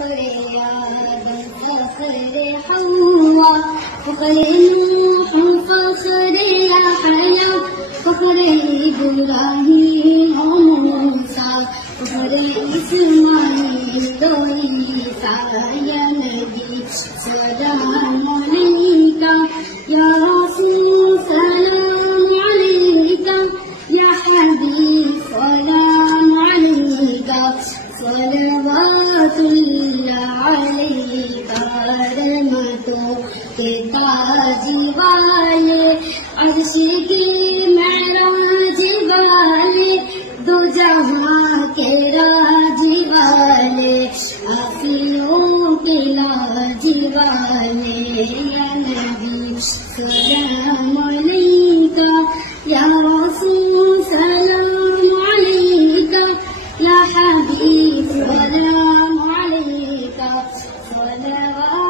فخر آدم فخر حوا فخر نوح فخر يحيى فخر إبراهيم وموسى فخر إسماعيل وعيسى يا نبي سلام عليك يا رسول سلام عليك يا حبيب سلام عليك صلوات الله عليك رحمتوں کے تاج والے عرش کی معراج والے دو جہاں کے راج والے آسیوں کے لاج والے یا نبی سلام علیک یا رسول سلام علیک یا حبیب سلام علیک صلوات